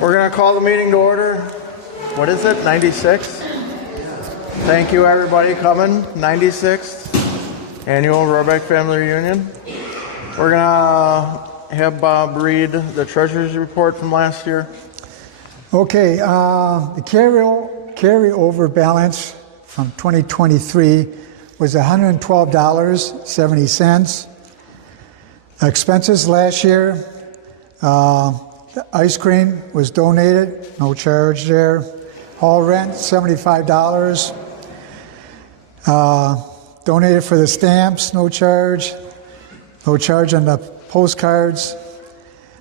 We're going to call the meeting to order. What is it, 96? Thank you, everybody coming. 96th Annual Rohrbeck Family Reunion. We're going to have Bob read the Treasurer's Report from last year. Okay, the carryover balance from 2023 was $112.70. Expenses last year, the ice cream was donated, no charge there. Hall rent, $75. Donated for the stamps, no charge. No charge on the postcards.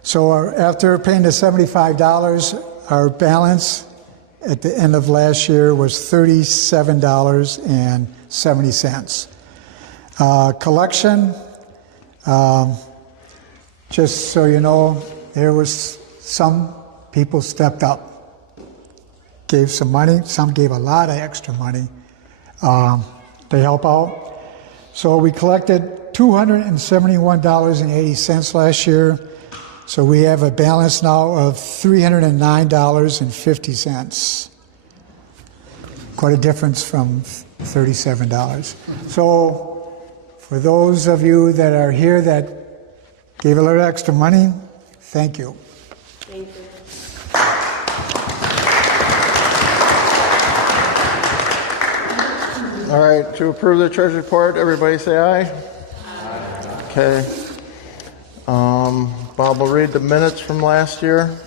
So after paying the $75, our balance at the end of last year was $37.70. Collection, just so you know, there was some people stepped up, gave some money, some gave a lot of extra money to help out. So we collected $271.80 last year. So we have a balance now of $309.50. Quite a difference from $37. So for those of you that are here that gave a little extra money, thank you. Thank you. All right, to approve the Treasurer's Report, everybody say aye. Aye. Okay. Bob will read the minutes from last year.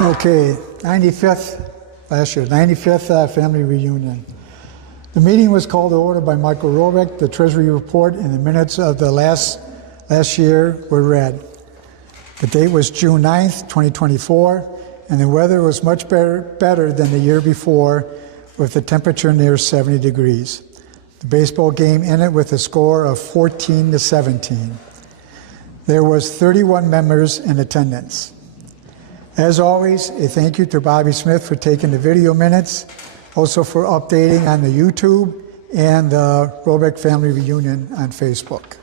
Okay, 95th, last year, 95th Family Reunion. The meeting was called to order by Michael Rohrbeck. The Treasury Report and the minutes of the last year were read. The date was June 9th, 2024, and the weather was much better than the year before, with the temperature near 70 degrees. The baseball game ended with a score of 14-17. There was 31 members in attendance. As always, a thank you to Bobby Smith for taking the video minutes, also for updating on the YouTube and the Rohrbeck Family Reunion on Facebook.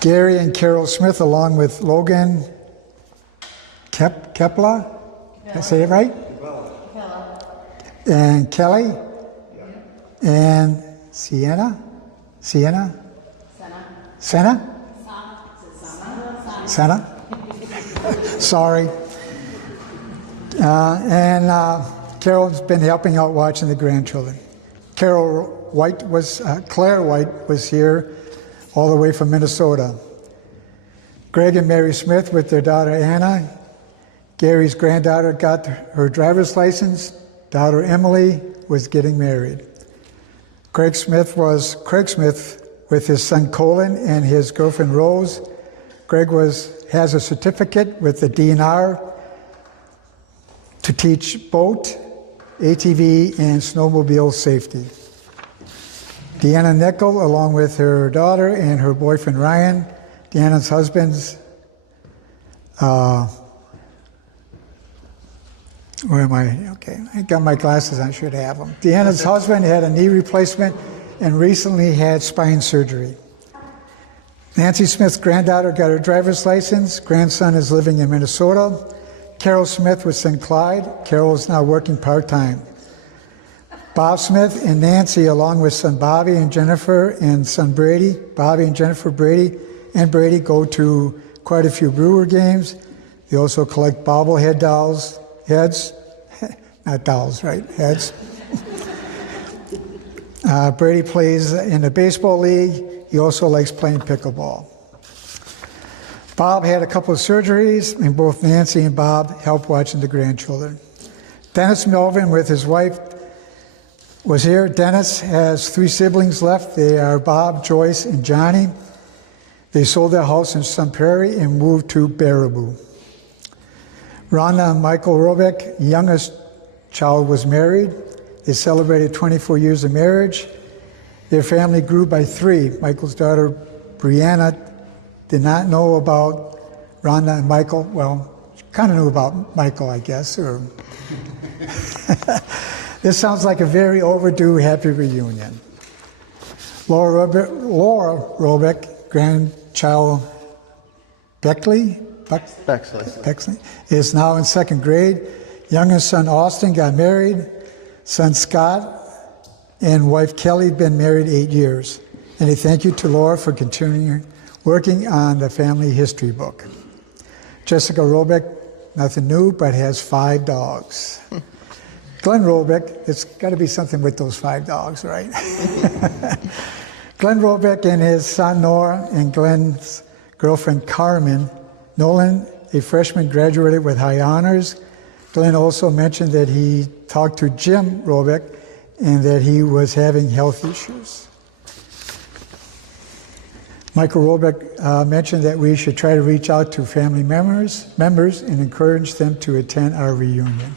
Gary and Carol Smith, along with Logan Kepler, did I say it right? And Kelly, and Senna? Sorry. And Carol's been helping out watching the grandchildren. Claire White was here all the way from Minnesota. Greg and Mary Smith with their daughter Anna. Gary's granddaughter got her driver's license. Daughter Emily was getting married. Craig Smith with his son Colin and his girlfriend Rose. Greg has a certificate with the DNR to teach boat, ATV, and snowmobile safety. Deanna Nickel, along with her daughter and her boyfriend Ryan, Deanna's husband's, where am I? Okay, I got my glasses, I should have them. Deanna's husband had a knee replacement and recently had spine surgery. Nancy Smith's granddaughter got her driver's license. Grandson is living in Minnesota. Carol Smith with St. Clyde. Carol is now working part-time. Bob Smith and Nancy, along with son Bobby and Jennifer and son Brady. Bobby and Jennifer Brady go to quite a few Brewer games. They also collect bobblehead heads. Brady plays in the baseball league. He also likes playing pickleball. Bob had a couple of surgeries, and both Nancy and Bob help watching the grandchildren. Dennis Melvin with his wife was here. Dennis has 3 siblings left. They are Bob, Joyce, and Johnny. They sold their house in Sun Prairie and moved to Baraboo. Rhonda and Michael Rohrbeck, youngest child, was married. They celebrated 24 years of marriage. Their family grew by 3. Michael's daughter, Brianna, did not know about Rhonda and Michael. Well, she kind of knew about Michael, I guess. This sounds like a very overdue happy reunion. Laura Rohrbeck grandchild Bexley is now in second grade. Youngest son Austin got married. Son Scott and wife Kelly been married 8 years. And a thank you to Laura for continuing working on the family history book. Jessica Rohrbeck, nothing new, but has 5 dogs. Glenn Rohrbeck, it's got to be something with those 5 dogs, right? Glenn Rohrbeck and his son Noah and Glenn's girlfriend Carmen. Nolan, a freshman, graduated with high honors. Glenn also mentioned that he talked to Jim Rohrbeck and that he was having health issues. Michael Rohrbeck mentioned that we should try to reach out to family members and encourage them to attend our reunion.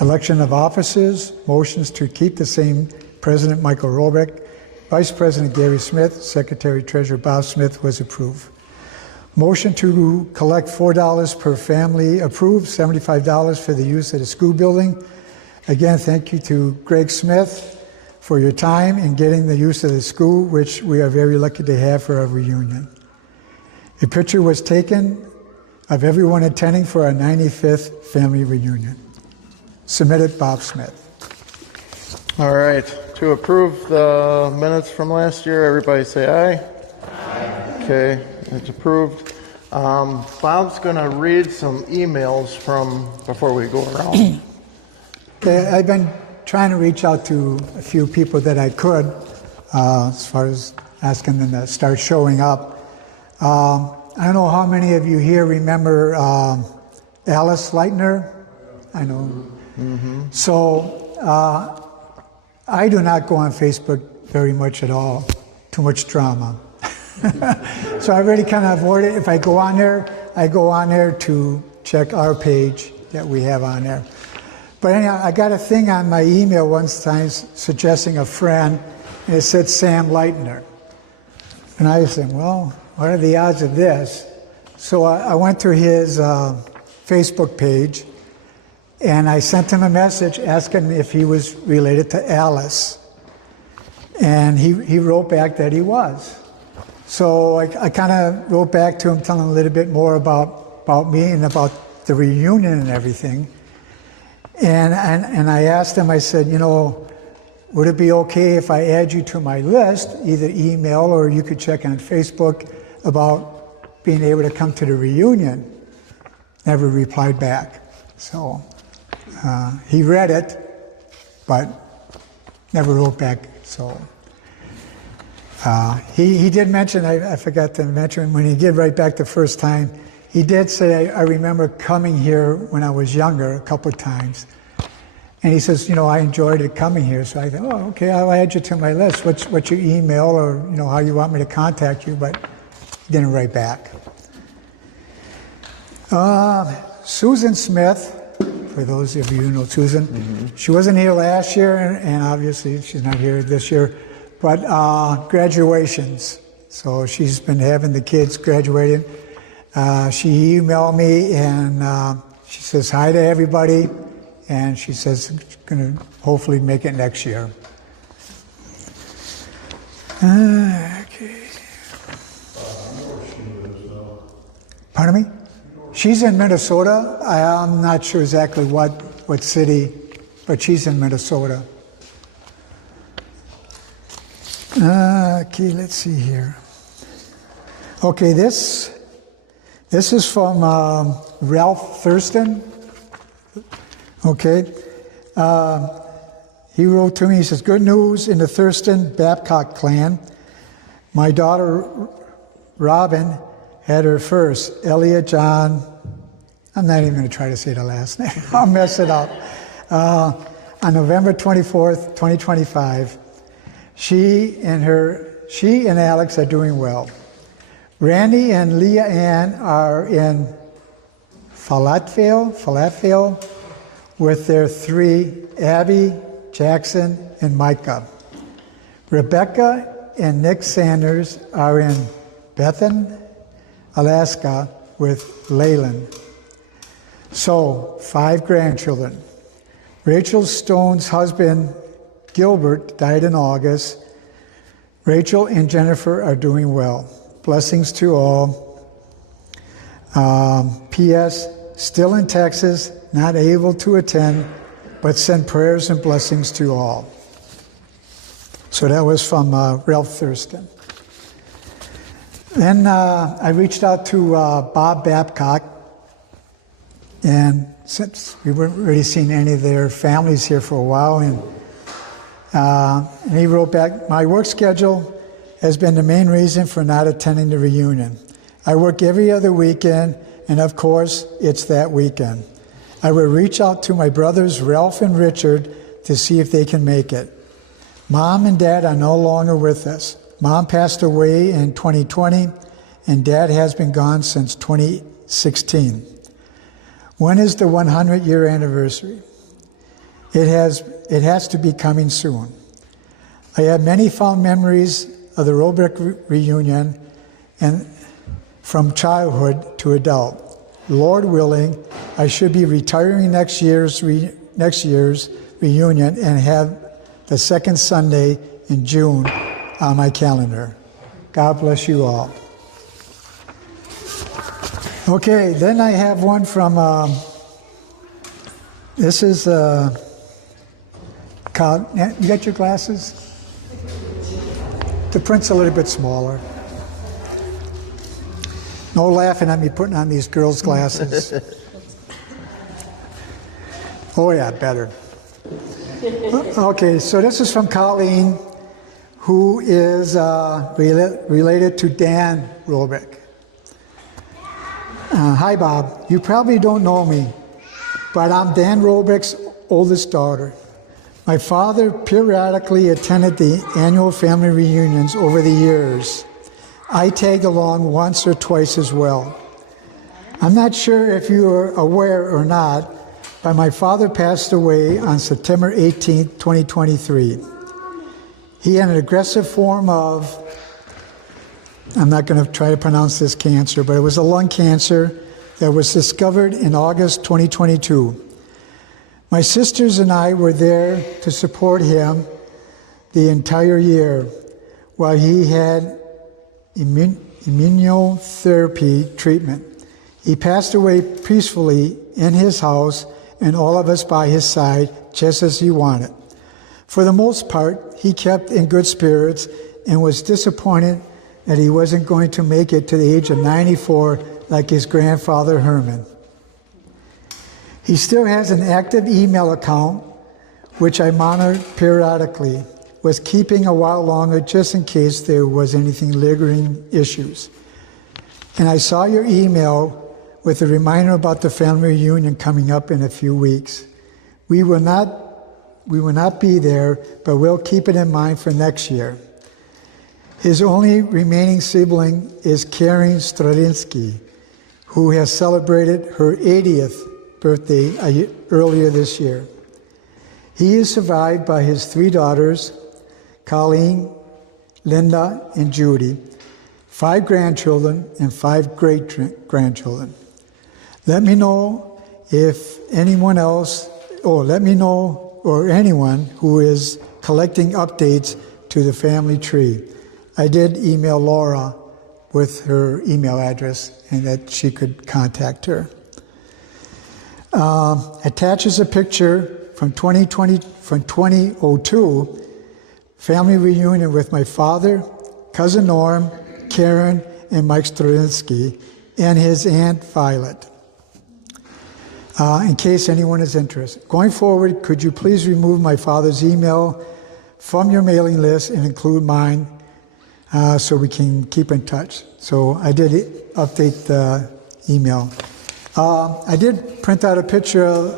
Election of officers, motions to keep the same President Michael Rohrbeck, Vice President Gary Smith, Secretary Treasurer Bob Smith was approved. Motion to collect $4 per family approved, $75 for the use of the school building. Again, thank you to Greg Smith for your time in getting the use of the school, which we are very lucky to have for our reunion. A picture was taken of everyone attending for our 95th family reunion. Submitted, Bob Smith. All right. To approve the minutes from last year, everybody say aye. Aye. Okay, it's approved. Bob's going to read some emails from before we go around. Okay, I've been trying to reach out to a few people that I could, as far as asking them to start showing up. I don't know how many of you here remember Alice Leitner. I know. Mm-hmm. So I do not go on Facebook very much at all. Too much drama. So I really kind of avoid it. If I go on there, I go on there to check our page that we have on there. But anyhow, I got a thing on my email once time suggesting a friend, and it said Sam Leitner. And I said, well, what are the odds of this? So I went to his Facebook page, and I sent him a message asking if he was related to Alice. And he wrote back that he was. So I kind of wrote back to him telling him a little bit more about me and about the reunion and everything. And I asked him, I said, you know, would it be okay if I add you to my list, either email or you could check on Facebook about being able to come to the reunion? Never replied back. So he read it, but never wrote back. So he did mention, I forgot to mention, when he did write back the first time, he did say, I remember coming here when I was younger a couple of times. And he says, you know, I enjoyed it coming here. So I thought, oh, okay, I'll add you to my list. What's your email or, you know, how you want me to contact you? But he didn't write back. Susan Smith, for those of you who know Susan, she wasn't here last year, and obviously she's not here this year, but graduations. So she's been having the kids graduating. She emailed me, and she says hi to everybody, and she says she's going to hopefully make it next year. Okay. Pardon me? She's in Minnesota. I'm not sure exactly what city, but she's in Minnesota. Okay, let's see here. Okay, this is from Ralph Thurston. Okay. He wrote to me, he says, good news in the Thurston Babcock clan. My daughter Robin had her first, Elliot John, I'm not even going to try to say the last name, I'll mess it up, on November 24th, 2025. She and Alex are doing well. Randy and Leah Ann are in Fayetteville with their 3, Abby, Jackson, and Micah. Rebecca and Nick Sanders are in Bethany, Alaska with Leyland. So, 5 grandchildren. Rachel Stone's husband, Gilbert, died in August. Rachel and Jennifer are doing well. Blessings to all. P.S. Still in Texas, not able to attend, but send prayers and blessings to all. So that was from Ralph Thurston. Then I reached out to Bob Babcock, and since we weren't really seeing any of their families here for a while, and he wrote back, my work schedule has been the main reason for not attending the reunion. I work every other weekend, and of course, it's that weekend. I will reach out to my brothers Ralph and Richard to see if they can make it. Mom and Dad are no longer with us. Mom passed away in 2020, and Dad has been gone since 2016. When is the 100-year anniversary? It has to be coming soon. I have many fond memories of the Rohrbeck reunion, and from childhood to adult. Lord willing, I should be retiring next year's reunion and have the second Sunday in June on my calendar. God bless you all. Okay, then I have one from, this is, you got your glasses? The print's a little bit smaller. No laughing at me putting on these girls' glasses. Oh yeah, better. Okay, so this is from Colleen, who is related to Dan Rohrbeck. Hi Bob, you probably don't know me, but I'm Dan Rohrbeck's oldest daughter. My father periodically attended the annual family reunions over the years. I tagged along once or twice as well. I'm not sure if you are aware or not, but my father passed away on September 18, 2023. He had an aggressive form of, I'm not going to try to pronounce this cancer, but it was a lung cancer that was discovered in August 2022. My sisters and I were there to support him the entire year while he had immunotherapy treatment. He passed away peacefully in his house and all of us by his side, just as he wanted. For the most part, he kept in good spirits and was disappointed that he wasn't going to make it to the age of 94 like his grandfather Herman. He still has an active email account, which I monitor periodically, was keeping a while longer just in case there was anything lingering issues. And I saw your email with a reminder about the family reunion coming up in a few weeks. We will not be there, but we'll keep it in mind for next year. His only remaining sibling is Karen Strelinsky, who has celebrated her 80th birthday earlier this year. He is survived by his 3 daughters, Colleen, Linda, and Judy, 5 grandchildren, and 5 great-grandchildren. Let me know if anyone else, or let me know, or anyone who is collecting updates to the family tree. I did email Laura with her email address and that she could contact her. Attaches a picture from 2002, family reunion with my father, cousin Norm, Karen, and Mike Strelinsky, and his aunt Violet. In case anyone is interested. Going forward, could you please remove my father's email from your mailing list and include mine so we can keep in touch? So I did update the email. I did print out a picture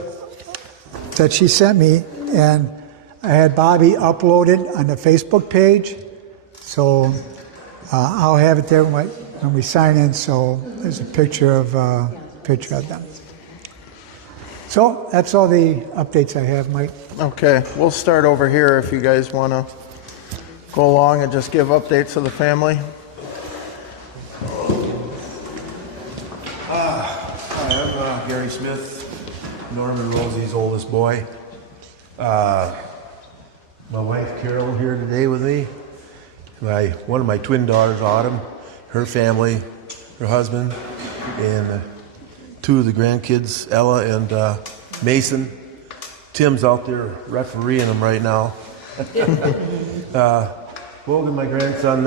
that she sent me, and I had Bobby upload it on the Facebook page. So I'll have it there when we sign in. So there's a picture of them. So that's all the updates I have, Mike. Okay, we'll start over here if you guys want to go along and just give updates to the family. Hi, I'm Gary Smith, Norman Rosie's oldest boy. My wife Carol here today with me. One of my twin daughters, Autumn, her family, her husband, and two of the grandkids, Ella and Mason. Tim's out there refereeing them right now. Logan, my grandson,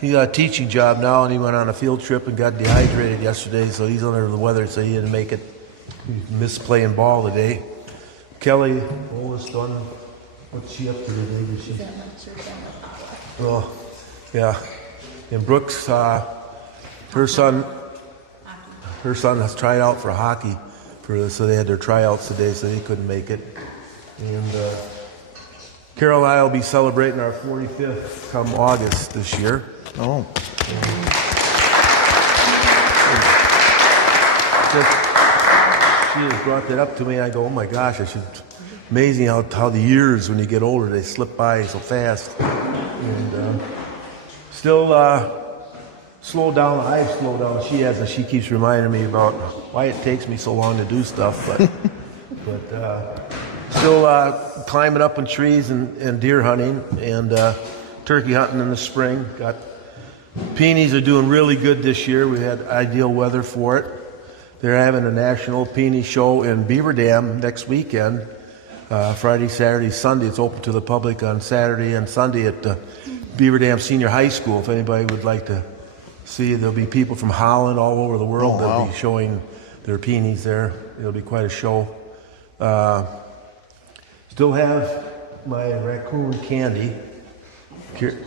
he got a teaching job now, and he went on a field trip and got dehydrated yesterday, so he's under the weather, so he didn't make it. He missed playing ball today. Kelly, oldest one, what's she up to today? Is she? Well, yeah. And Brooks, her son has tried out for hockey, so they had their tryouts today, so he couldn't make it. And Carol and I will be celebrating our 45th come August this year. Oh. She has brought that up to me, and I go, oh my gosh, amazing how the years, when you get older, they slip by so fast. And still slowed down. I've slowed down. She has, and she keeps reminding me about why it takes me so long to do stuff. But still climbing up in trees and deer hunting and turkey hunting in the spring. Peonies are doing really good this year. We had ideal weather for it. They're having a national peony show in Beaver Dam next weekend, Friday, Saturday, Sunday. It's open to the public on Saturday and Sunday at Beaver Dam Senior High School. If anybody would like to see, there'll be people from Holland, all over the world. They'll be showing their peonies there. It'll be quite a show. Still have my raccoon Candy.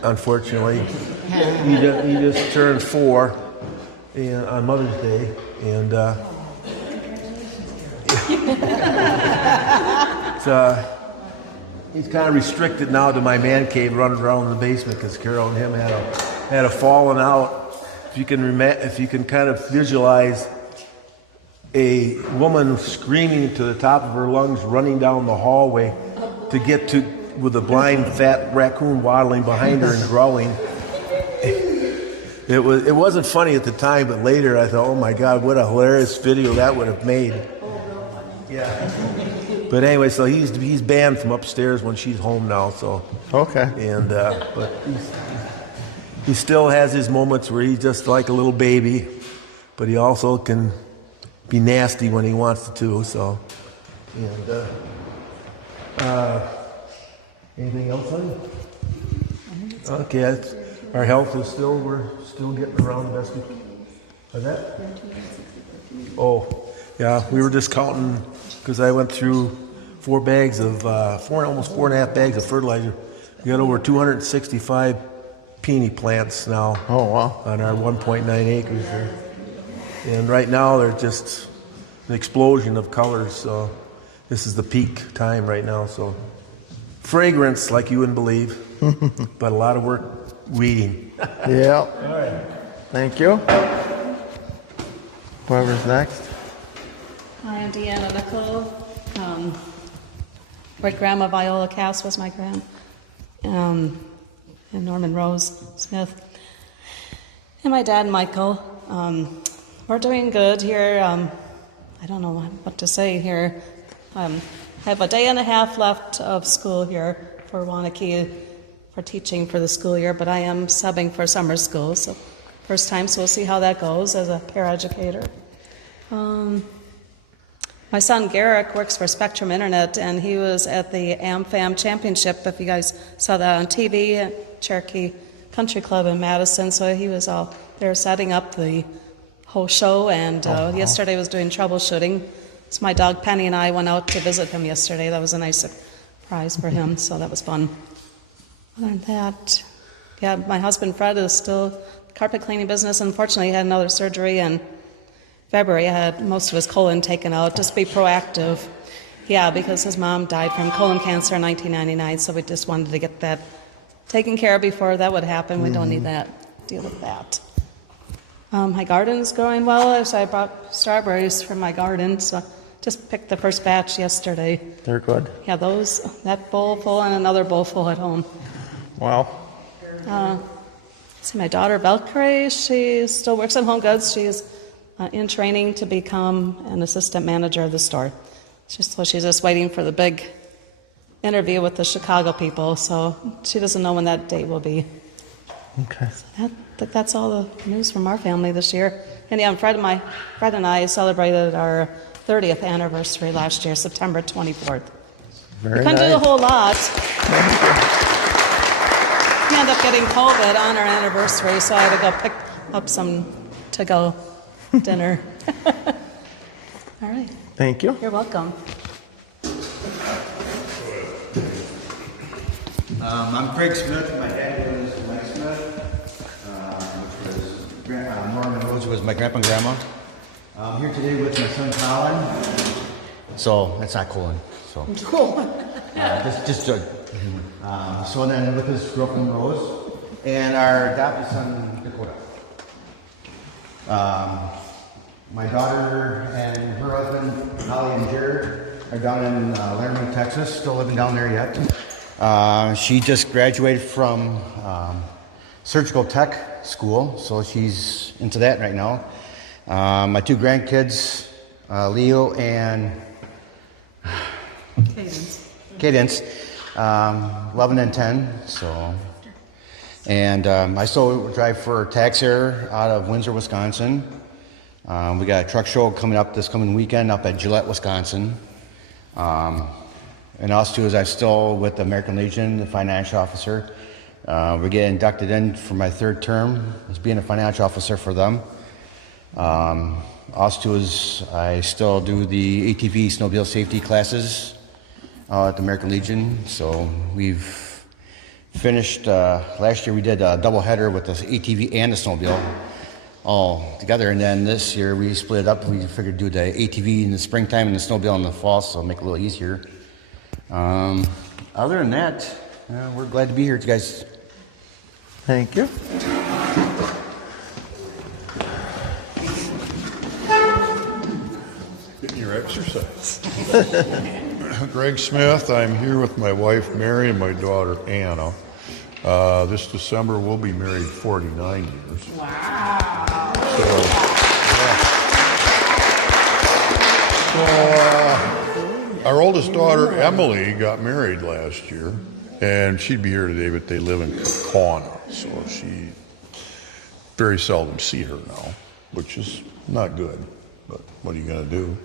Unfortunately, he just turned 4 on Mother's Day, and he's kind of restricted now to my man cave, running around in the basement because Carol and him had a falling out. If you can kind of visualize a woman screaming to the top of her lungs, running down the hallway to get to, with a blind fat raccoon waddling behind her and growling. It wasn't funny at the time, but later I thought, oh my God, what a hilarious video that would have made. Yeah. But anyway, so he's banned from upstairs when she's home now. So Okay. and but he still has his moments where he's just like a little baby, but he also can be nasty when he wants to. So and anything else, honey? Okay, our health is we're still getting around the best we can. Is that? Oh, yeah, we were just counting because I went through almost 4.5 bags of fertilizer. We got over 265 peony plants now. Oh, wow. On our 1.9 acres here. And right now they're just an explosion of colors. So this is the peak time right now. So fragrance like you wouldn't believe, but a lot of work weeding. Yeah. All right. Thank you. Whoever's next. Hi, I'm Deanna Nicole. Great grandma Viola Cass was my grand, and Norman Rose Smith, and my dad Michael. We're doing good here. I don't know what to say here. I have a day and a half left of school here for Wanakee for teaching for the school year, but I am subbing for summer school, so first time, so we'll see how that goes as a paraeducator. My son Garrick works for Spectrum Internet, and he was at the AmFam Championship, if you guys saw that on TV, at Cherokee Country Club in Madison, so he was all there setting up the whole show, and yesterday was doing troubleshooting. So my dog Penny and I went out to visit him yesterday. That was a nice surprise for him, so that was fun. Other than that, yeah, my husband Fred is still carpet cleaning business. Unfortunately, he had another surgery in February. I had most of his colon taken out. Just be proactive. Yeah, because his mom died from colon cancer in 1999, so we just wanted to get that taken care of before that would happen. We don't need that, deal with that. My garden's growing well, so I brought strawberries from my garden, so just picked the first batch yesterday. They're good. Yeah, that bowl full and another bowl full at home. Wow. See, my daughter Valkyrie, she still works at Home Goods. She's in training to become an assistant manager of the store. She's just waiting for the big interview with the Chicago people, so she doesn't know when that date will be. Okay. That's all the news from our family this year. And yeah, Fred and I celebrated our 30th anniversary last year, September 24th. Very We couldn't do a nice. whole lot. We ended up getting COVID on our anniversary, so I had to go pick up some to-go dinner. All right. Thank you. You're welcome. I'm Craig Smith. My dad was Mike Smith, Norman Rose was my grandpa and grandma. I'm here today with my son Colin. So that's not Colin. So just joke. So then with his girlfriend Rose and our adopted son Dakota. My daughter and her husband Holly and Jared are down in Laramie, Texas. Still living down there yet. She just graduated from surgical tech school, so she's into that right now. My two grandkids, Leo and Cadence, 11 and 10. So, and I still drive for Taxair out of Windsor, Wisconsin. We got a truck show coming up this coming weekend up at Gillette, Wisconsin. And also, too, is I'm still with the American Legion, the financial officer. We get inducted in for my third term as being a financial officer for them. Also, too, is I still do the ATV snowmobile safety classes at the American Legion. So we've finished, last year we did a double header with the ATV and the snowmobile all together. And then this year we split it up. We figured do the ATV in the springtime and the snowmobile in the fall, so make it a little easier. Other than that, we're glad to be here, guys. Thank you. Getting your exercise. Greg Smith. I'm here with my wife Mary and my daughter Anna. This December we'll be married 49 years. Wow. So our oldest daughter Emily got married last year, and she'd be here today, but they live in Kaukauna, so she very seldom see her now, which is not good. But what are you going to do?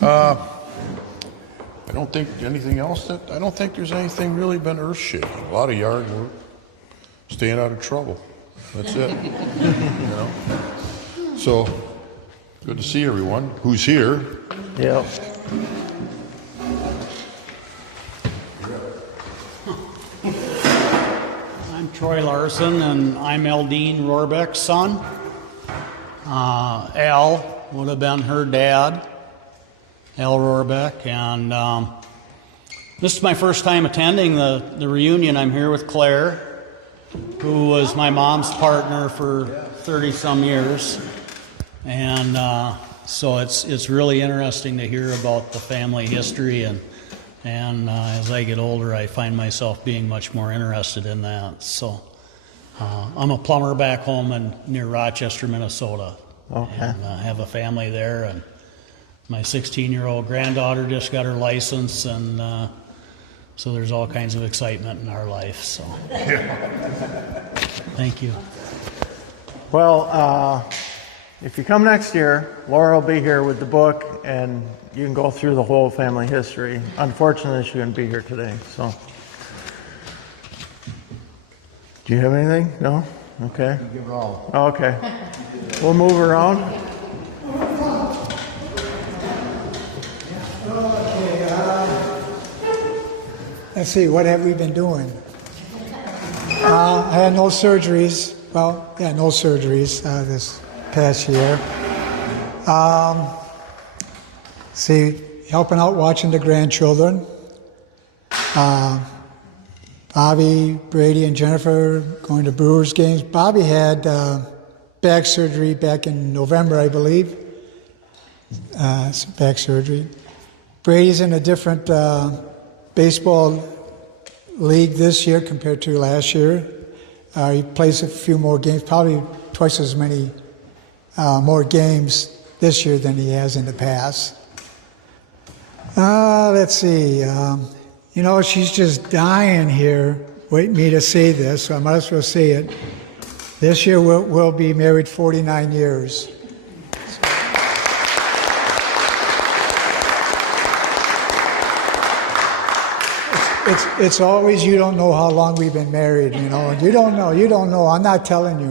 I don't think anything else I don't think there's anything really been earth-shaking. A lot of yard work, staying out of trouble. That's it. You know? So, good to see everyone who's here. Yep. I'm Troy Larson, and I'm Eldine Rohrbeck's son. Al would have been her dad, Al Rohrbeck, and this is my first time attending the reunion. I'm here with Claire, who was my mom's partner for 30-some years, and so it's really interesting to hear about the family history, and as I get older, I find myself being much more interested in that. So I'm a plumber back home near Rochester, Minnesota. Okay. And have a family there, and my 16-year-old granddaughter just got her license, and so there's all kinds of excitement in our life. So, thank you. Well, if you come next year, Laura will be here with the book, and you can go through the whole family history. Unfortunately, she couldn't be here today. So, do you have anything? No? Okay. Give it all. Okay. We'll move around. Let's see, what have we been doing? I had no surgeries. Well, yeah, no surgeries this past year. See, helping out watching the grandchildren. Bobby, Brady, and Jennifer going to Brewers games. Bobby had back surgery back in November, I believe. Back surgery. Brady's in a different baseball league this year compared to last year. He plays a few more games, probably twice as many more games this year than he has in the past. Let's see. You know, she's just dying here, waiting me to say this, so I might as well say it. This year we'll be married 49 years. It's always, you don't know how long we've been married, you know. You don't know. I'm not telling you.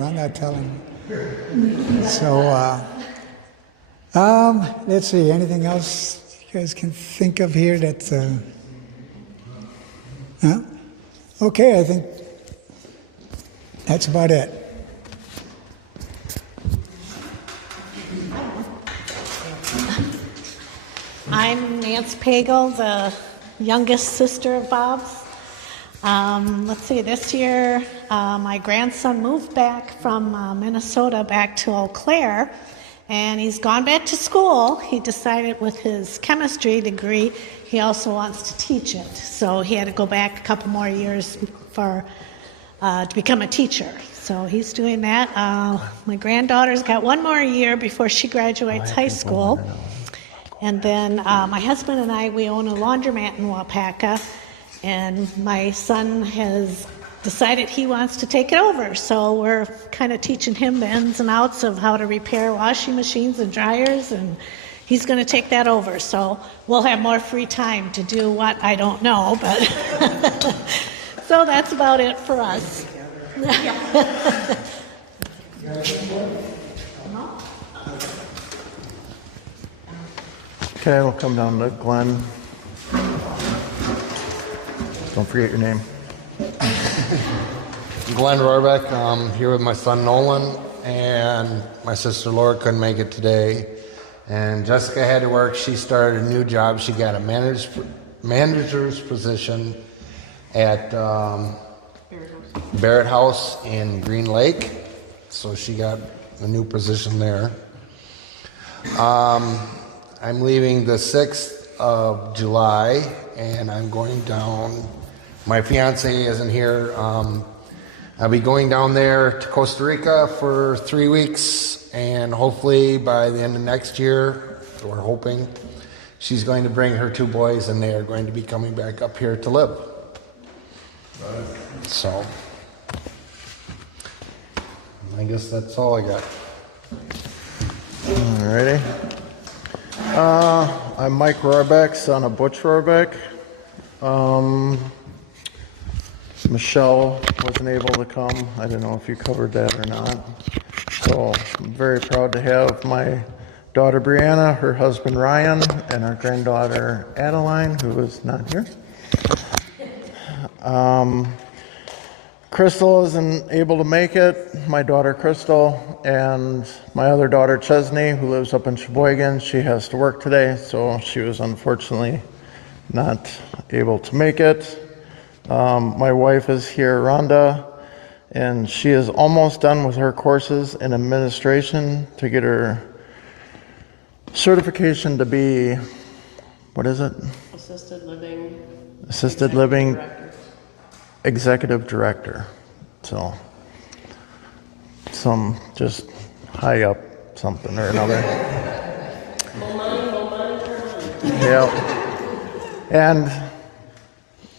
So, let's see, anything else you guys can think of here that, huh? Okay, I think that's about it. I'm Nance Pagel, the youngest sister of Bob's. Let's see, this year my grandson moved back from Minnesota back to Eau Claire, and he's gone back to school. He decided with his chemistry degree he also wants to teach it, so he had to go back a couple more years for to become a teacher. So he's doing that. My granddaughter's got one more year before she graduates high school. And then my husband and I, we own a laundromat in Wapaka, and my son has decided he wants to take it over. So we're kind of teaching him the ins and outs of how to repair washing machines and dryers, and he's going to take that over. So we'll have more free time to do what I don't know, but so that's about it for us. Okay, we'll come down to Glenn. Don't forget your name. Glenn Rohrbeck. I'm here with my son Nolan, and my sister Laura couldn't make it today. And Jessica had to work. She started a new job. She got a manager's position at Barrett House in Green Lake. So she got a new position there. I'm leaving the 6th of July, and I'm going down. My fiance isn't here. I'll be going down there to Costa Rica for 3 weeks, and hopefully by the end of next year, we're hoping, she's going to bring her 2 boys, and they are going to be coming back up here to live. So, I guess that's all I got. Alrighty. I'm Mike Rohrbeck, son of Butch Rohrbeck. Michelle wasn't able to come. I don't know if you covered that or not. So I'm very proud to have my daughter Brianna, her husband Ryan, and our granddaughter Adeline, who is not here. Crystal isn't able to make it, my daughter Crystal, and my other daughter Chesney, who lives up in Sheboygan. She has to work today, so she was unfortunately not able to make it. My wife is here, Rhonda, and she is almost done with her courses in administration to get her certification to be, what is it? Assisted living. Assisted living executive director. So some just high up something or another. Yeah. And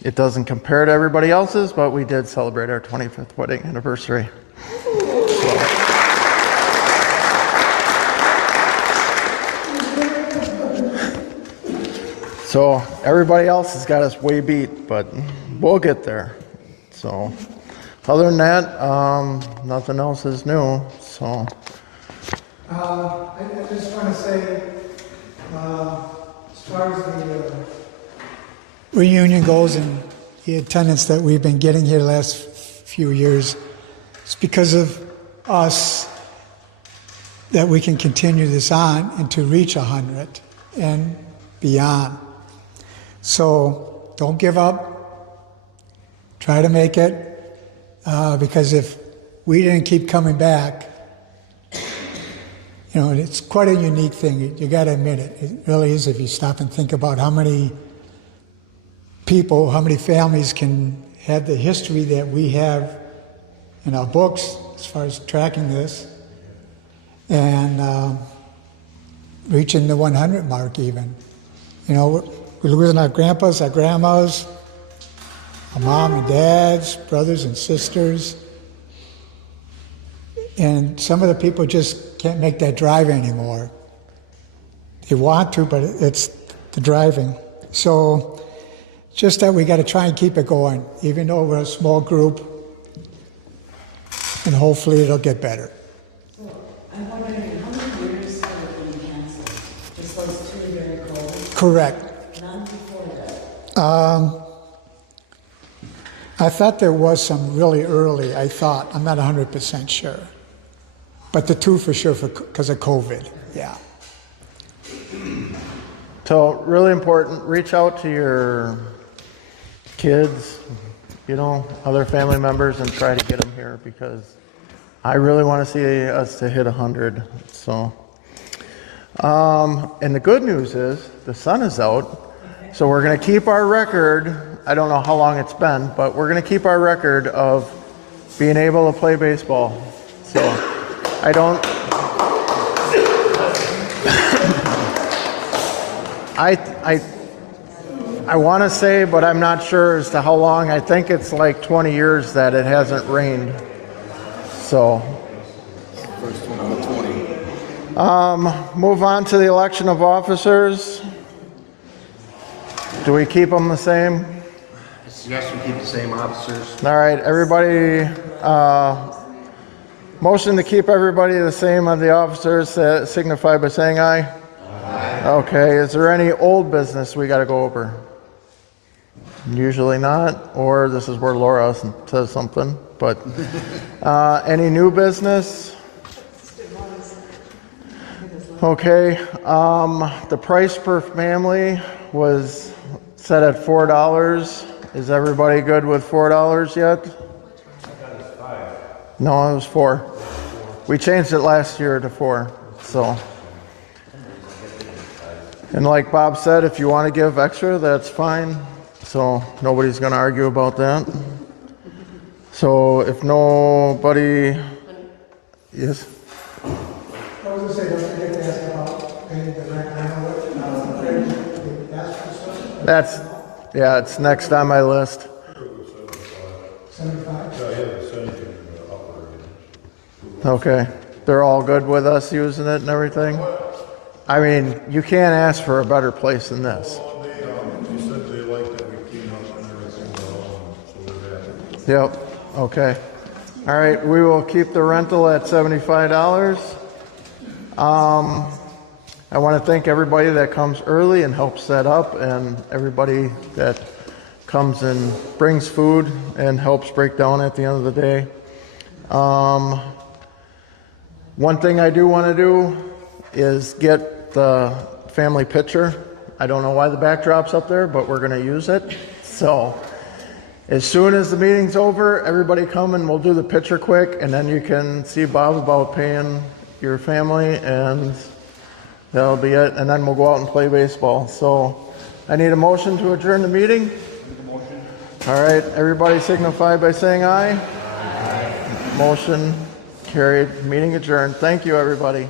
it doesn't compare to everybody else's, but we did celebrate our 25th wedding anniversary. So everybody else has got us way beat, but we'll get there. So other than that, nothing else is new. So I just want to say, as far as the reunion goes and the attendance that we've been getting here the last few years, it's because of us that we can continue this on and to reach 100 and beyond. So don't give up. Try to make it, because if we didn't keep coming back, you know, it's quite a unique thing. You got to admit it. It really is. If you stop and think about how many people, how many families can have the history that we have in our books as far as tracking this and reaching the 100 mark even. You know, we're losing our grandpas, our grandmas, our mom and dads, brothers and sisters. And some of the people just can't make that drive anymore. They want to, but it's the driving. So just that we got to try and keep it going, even though we're a small group, and hopefully it'll get better. I'm wondering, how many years have it been canceled? Just those 2 during COVID? Correct. None before that? I thought there was some really early, I'm not 100% sure. But the 2 for sure because of COVID, yeah. So really important, reach out to your kids, other family members, and try to get them here, because I really want to see us to hit 100. So, and the good news is the sun is out, so we're going to keep our record. I don't know how long it's been, but we're going to keep our record of being able to play baseball. So I don't. I want to say, but I'm not sure as to how long. I think it's like 20 years that it hasn't rained. So, First one out of 20. move on to the election of officers. Do we keep them the same? Yes, we keep the same officers. All right, everybody, motion to keep everybody the same of the officers, signify by saying aye. Aye. Okay, is there any old business we got to go over? Usually not, or this is where Laura says something, but any new business? Okay, the price per family was set at $4. Is everybody good with $4 yet? No, it was 4. We changed it last year to 4, so. And like Bob said, if you want to give extra, that's fine. So nobody's going to argue about that. So if nobody, yes? I was going to say, don't forget to ask about paying the rent. I know what, That's, yeah, it's next on my list. 75? Okay. They're all good with us using it and everything? I mean, you can't ask for a better place than this. They said they liked that we clean up and everything, so we're happy. Yep, okay. All right, we will keep the rental at $75. I want to thank everybody that comes early and helps set up, and everybody that comes and brings food and helps break down at the end of the day. One thing I do want to do is get the family picture. I don't know why the backdrop's up there, but we're going to use it. So as soon as the meeting's over, everybody come and we'll do the picture quick, and then you can see Bob about paying your family, and that'll be it. And then we'll go out and play baseball. So I need a motion to adjourn the meeting. All right, everybody signify by saying aye. Aye. Motion carried. Meeting adjourned. Thank you, everybody.